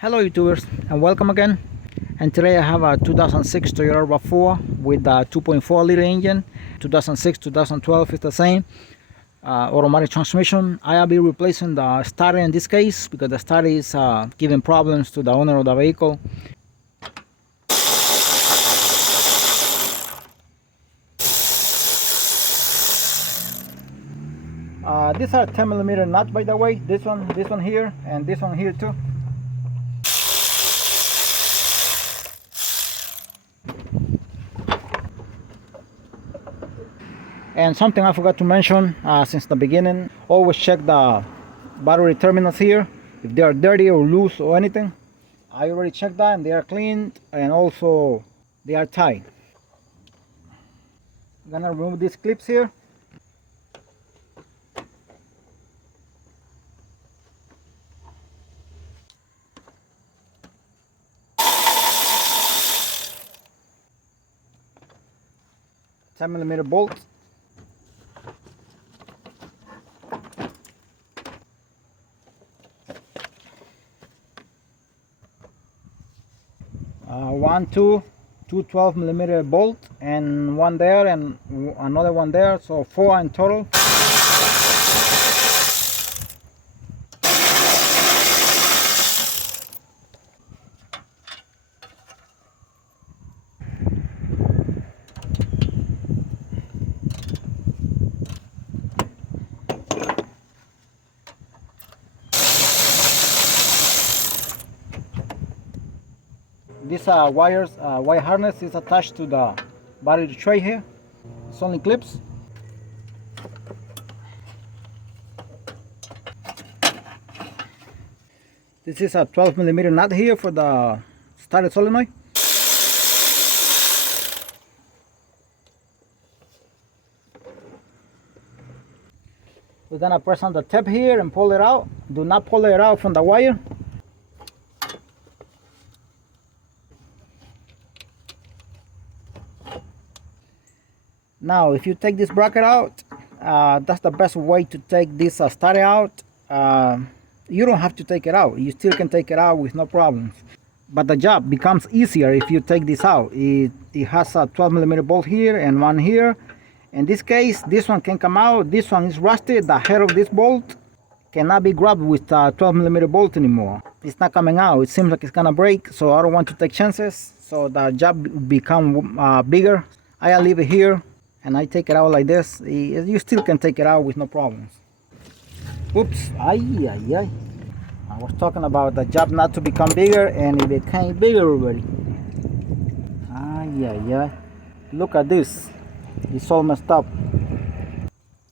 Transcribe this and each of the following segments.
Hello YouTubers and welcome again, and today I have a 2006 Toyota RAV4 with a 2.4 liter engine. 2006-2012 is the same, automatic transmission. I'll be replacing the starter in this case because the starter is giving problems to the owner of the vehicle. These are 10mm nuts, by the way. This one here, and this one here too. And something I forgot to mention since the beginning, always check the battery terminals here if they are dirty or loose or anything. I already checked that and they are cleaned, and also they are tight. I'm gonna remove these clips here. $10mm bolt. Two 12mm bolt, and one there and another one there, so 4 in total. This wire harness is attached to the battery tray here. It's only clips. This is a 12mm nut here for the starter solenoid. We're gonna press on the tap here and pull it out. Do not pull it out from the wire. Now if you take this bracket out, that's the best way to take this starter out. You don't have to take it out. You still can take it out with no problems. But the job becomes easier if you take this out. It has a 12mm bolt here and one here. In this case, this one can come out. This one is rusted. The head of this bolt cannot be grabbed with a 12mm bolt anymore. It's not coming out. It seems like it's gonna break, so I don't want to take chances. So the job become bigger. I'll leave it here and I take it out like this. You still can take it out with no problems. Oops, I was talking about the job not to become bigger, and it became bigger already. Look at this. It's all messed up.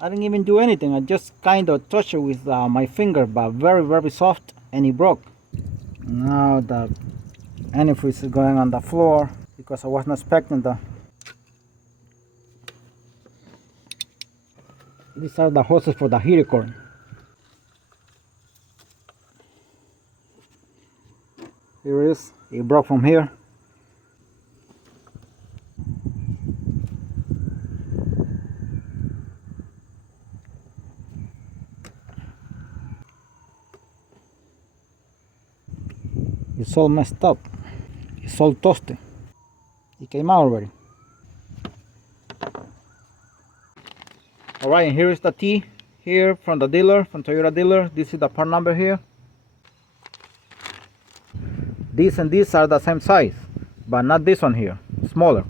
I didn't even do anything. I just kind of touched it with my finger, but very soft, and it broke. Now the antifreeze is going on the floor because I was not expecting that. These are the hoses for the heater cord. Here it is. It broke from here. It's all messed up. It's all toasted. It came out already. Alright, and here is the T here from the dealer, from Toyota dealer. This is the part number here. These and these are the same size, but not this one here, smaller.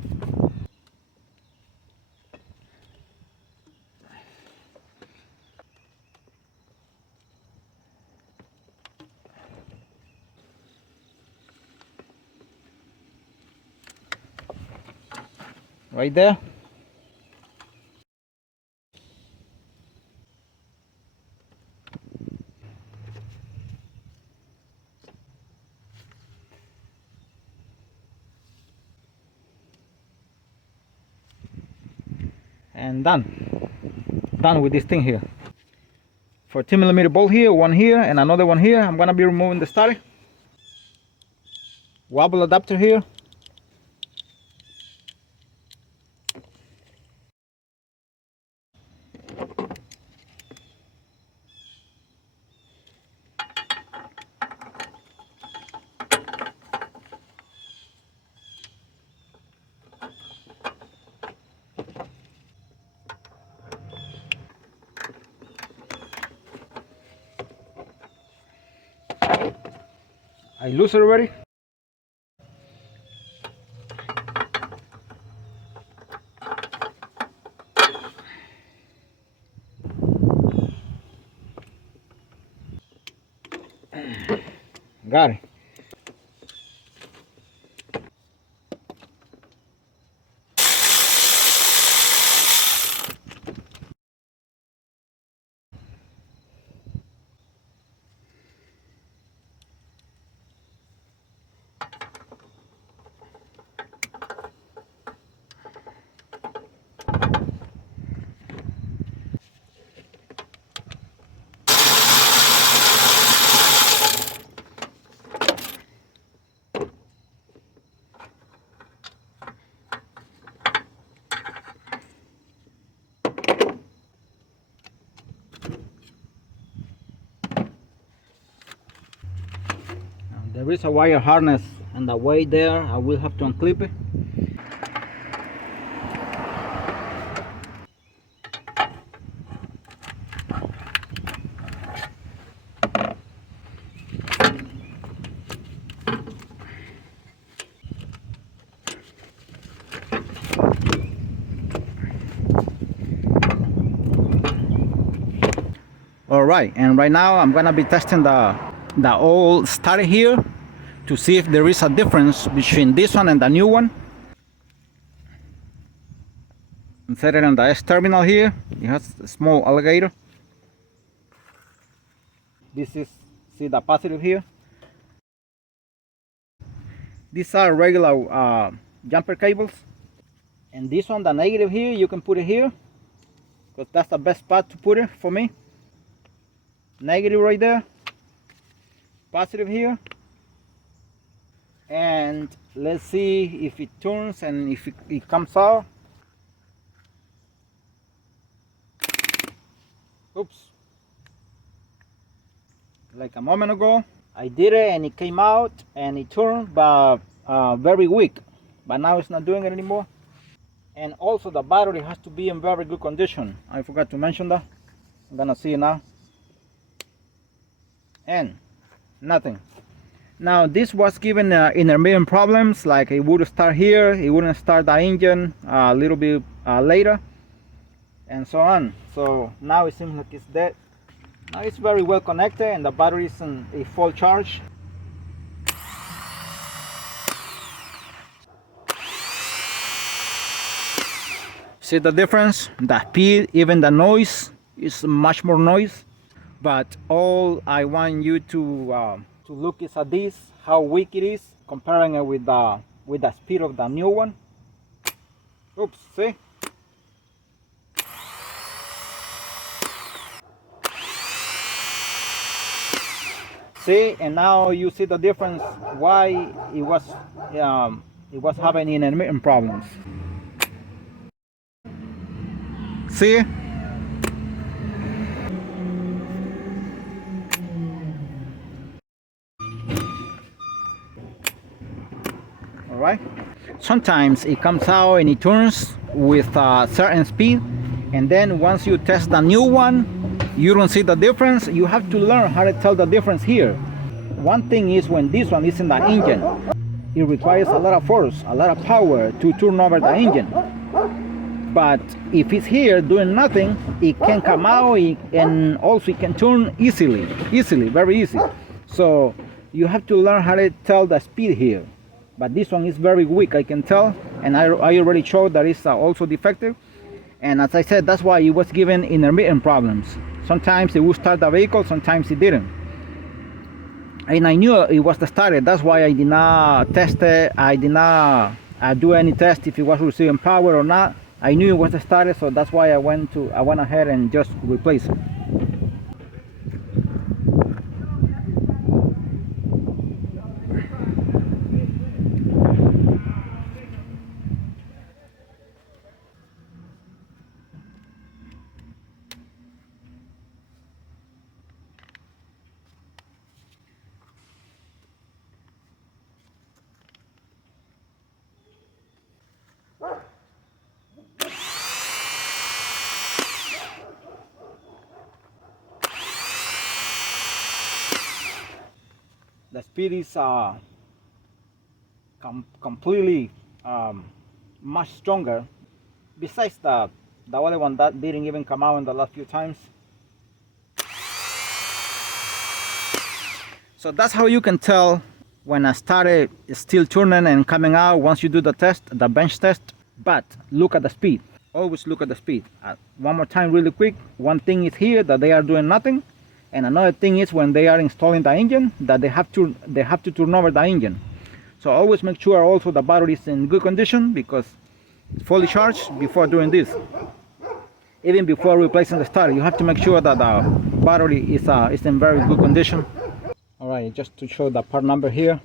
Right there. And done with this thing here. 14mm bolt here, one here and another one here. I'm gonna be removing the starter. Wobble adapter here. I lose it already. Got it. There is a wire harness on the way there. I will have to unclip it. All right, and right now I'm gonna be testing the old starter here to see if there is a difference between this one and the new one. I'm setting on the S terminal here. It has a small alligator. This is, see the positive here. These are regular jumper cables. And this one, the negative here, you can put it here, because that's the best spot to put it for me. Negative right there, positive here. And let's see if it turns and if it comes out. Oops. Like a moment ago, I did it and it came out and it turned, but very weak. But now it's not doing it anymore. And also the battery has to be in very good condition. I forgot to mention that. I'm gonna see it now. And nothing. Now this was given intermittent problems, like it would start here, it wouldn't start the engine a little bit later, and so on. So now it seems like it's dead. Now it's very well connected and the battery is in a full charge. See the difference? The speed, even the noise is much more noise. But all I want you to look is at this, how weak it is, comparing it with the speed of the new one. Oops, see? See, and now you see the difference why it was having intermittent problems. See? All right. Sometimes it comes out and it turns with a certain speed, and then once you test the new one, you don't see the difference. You have to learn how to tell the difference here. One thing is when this one is in the engine, it requires a lot of force, a lot of power to turn over the engine. But if it's here doing nothing, it can come out and also it can turn easily, very easy. So you have to learn how to tell the speed here. But this one is very weak, I can tell, and I already showed that it's also defective. And as I said, that's why it was given intermittent problems. Sometimes it would start the vehicle, sometimes it didn't. And I knew it was the starter. That's why I did not test it. I did not do any test if it was receiving power or not. I knew it was the starter, so that's why I went ahead and just replaced it. The speed is completely much stronger. Besides the other one that didn't even come out in the last few times. So that's how you can tell when a starter is still turning and coming out once you do the test, the bench test. But look at the speed. Always look at the speed. One more time really quick. One thing is here that they are doing nothing, and another thing is when they are installing the engine that they have to turn over the engine. So always make sure also the battery is in good condition, because it's fully charged before doing this. Even before replacing the starter, you have to make sure that the battery is in very good condition. Alright, just to show the part number here.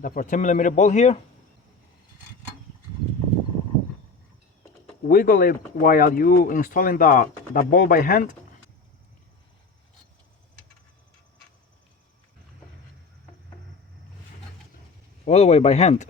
The 14mm bolt here. Wiggle it while you installing the bolt by hand. All the way by hand.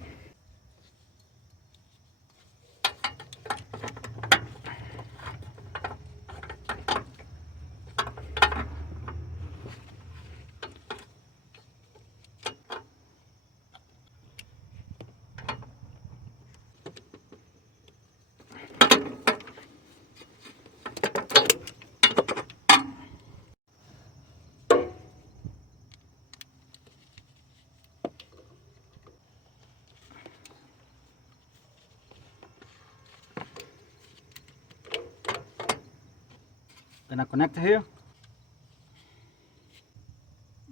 Then a connector here.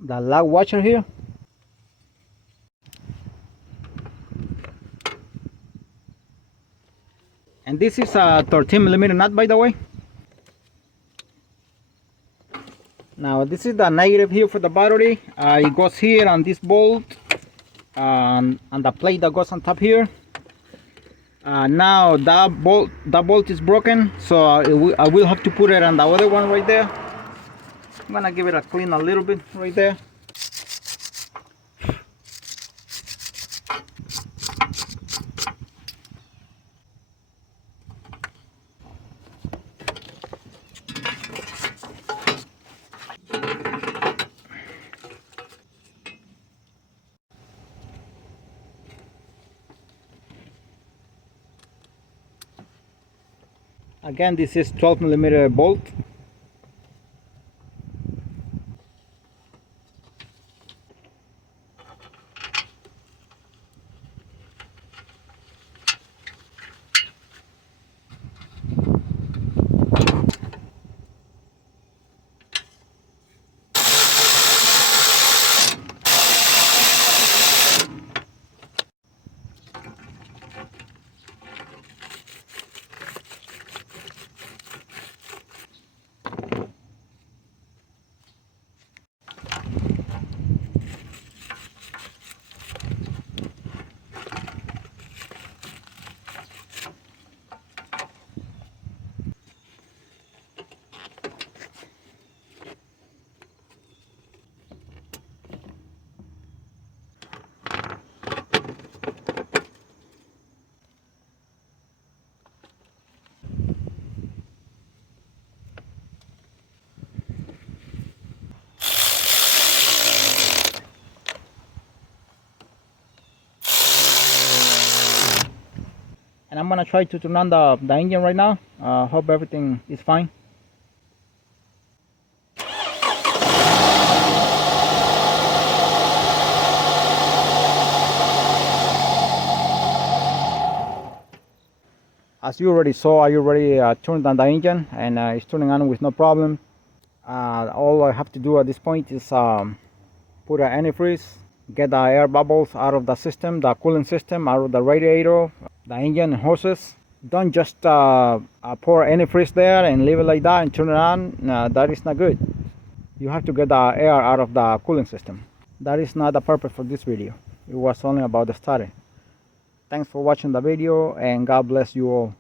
The lock washer here. And this is a 13mm nut, by the way. Now this is the negative here for the battery. It goes here on this bolt, and the plate that goes on top here. Now that bolt is broken, so I will have to put it on the other one right there. I'm gonna give it a clean a little bit right there. Again, this is 12mm bolt. And I'm gonna try to turn on the engine right now. Hope everything is fine. As you already saw, I already turned on the engine, and it's turning on with no problem. All I have to do at this point is put an antifreeze, get the air bubbles out of the system, the cooling system, out of the radiator, the engine and hoses. Don't just pour antifreeze there and leave it like that and turn it on. That is not good. You have to get the air out of the cooling system. That is not the purpose for this video. It was only about the starter. Thanks for watching the video, and God bless you all.